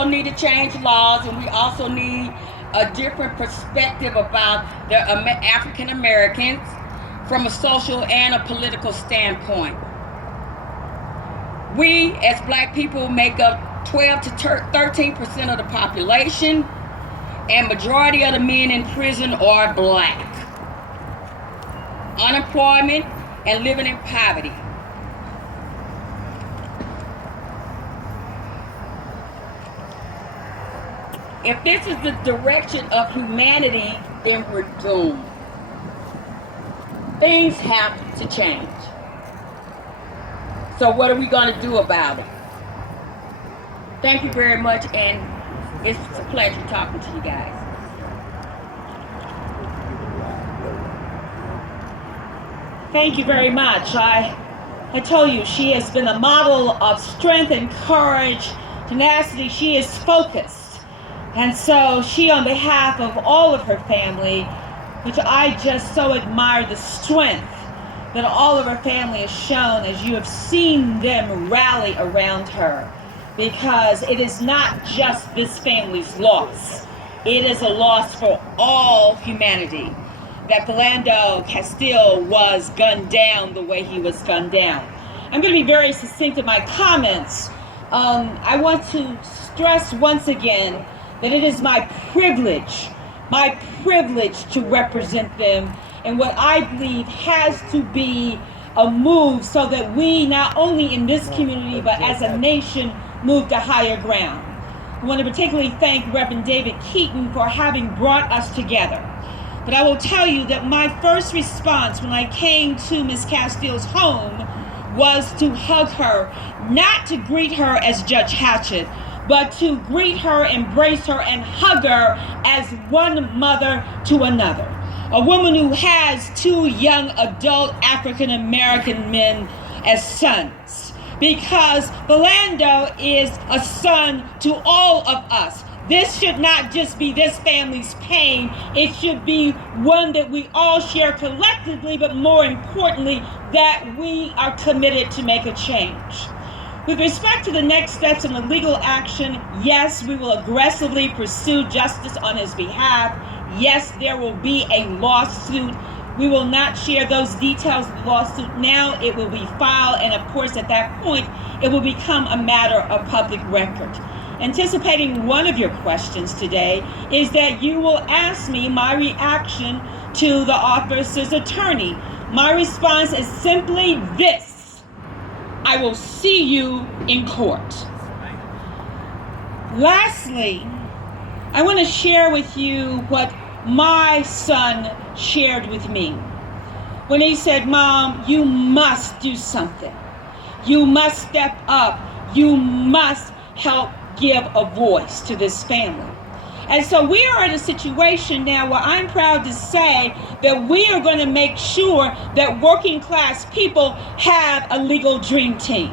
also need to change laws, and we also need a different perspective about the African Americans from a social and a political standpoint. We, as black people, make up 12 to 13% of the population, and majority of the men in prison are black. Unemployment and living in poverty. If this is the direction of humanity, then we're doomed. Things have to change. So what are we going to do about it? Thank you very much, and it's a pleasure talking to you guys. Thank you very much. I told you, she has been a model of strength and courage, tenacity. She is focused. And so she, on behalf of all of her family, which I just so admire the strength that all of her family has shown as you have seen them rally around her, because it is not just this family's loss. It is a loss for all humanity that Philando Castile was gunned down the way he was gunned down. I'm going to be very succinct in my comments. I want to stress once again that it is my privilege to represent them in what I believe has to be a move so that we, not only in this community, but as a nation, move to higher ground. I want to particularly thank Reverend David Keaton for having brought us together. But I will tell you that my first response when I came to Ms. Castile's home was to hug her, not to greet her as Judge Hatchett, but to greet her, embrace her, and hug her as one mother to another. A woman who has two young adult African American men as sons. Because Philando is a son to all of us. This should not just be this family's pain. It should be one that we all share collectively, but more importantly, that we are committed to make a change. With respect to the next steps in the legal action, yes, we will aggressively pursue justice on his behalf. Yes, there will be a lawsuit. We will not share those details of the lawsuit now. It will be filed, and of course, at that point, it will become a matter of public record. Anticipating one of your questions today is that you will ask me my reaction to the officer's attorney. My response is simply this: I will see you in court. Lastly, I want to share with you what my son shared with me when he said, "Mom, you must do something. You must step up. You must help give a voice to this family." And so we are in a situation now where I'm proud to say that we are going to make sure that working class people have a legal dream team.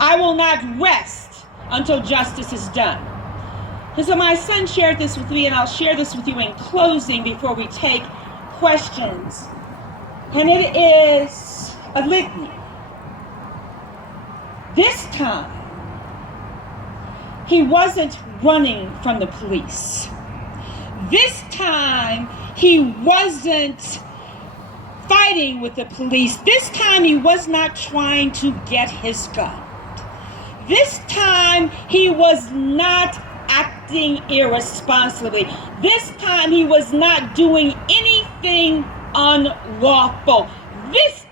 I will not rest until justice is done. And so my son shared this with me, and I'll share this with you in closing before we take questions. And it is a litany. This time, he wasn't running from the police. This time, he wasn't fighting with the police. This time, he was not trying to get his gun. This time, he was not acting irresponsibly. This time, he was not doing anything unlawful. This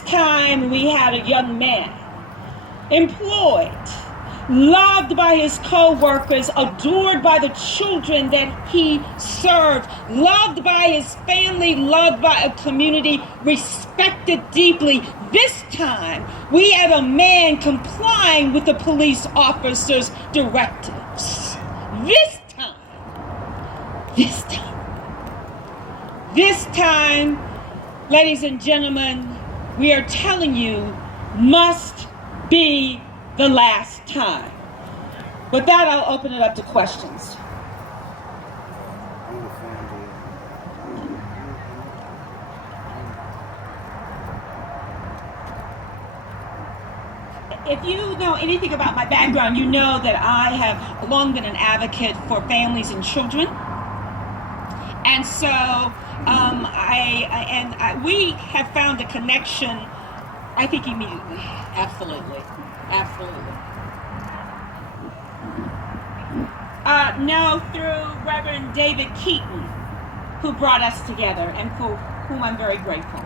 time, we had a young man employed, loved by his co-workers, adored by the children that he served, loved by his family, loved by a community, respected deeply. This time, we have a man complying with the police officer's directives. This time, ladies and gentlemen, we are telling you, must be the last time. With that, I'll open it up to questions. if you know anything about my background, you know that I have long been an advocate for families and children. And so we have found a connection, I think, immediately. Absolutely. Absolutely. No, through Reverend David Keaton, who brought us together and for whom I'm very grateful.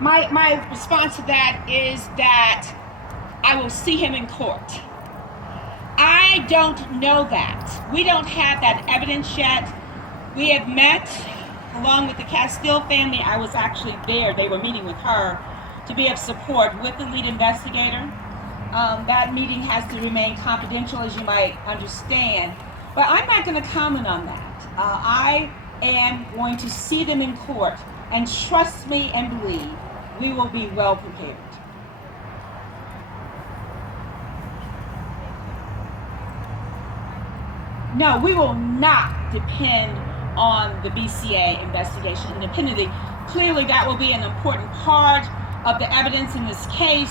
My response to that is that I will see him in court. I don't know that. We don't have that evidence yet. We have met along with the Castile family. I was actually there. They were meeting with her to be of support with the lead investigator. That meeting has to remain confidential, as you might understand. But I'm not going to comment on that. I am going to see them in court, and trust me and believe, we will be well prepared. No, we will not depend on the BCA investigation independently. Clearly, that will be an important part of the evidence in this case.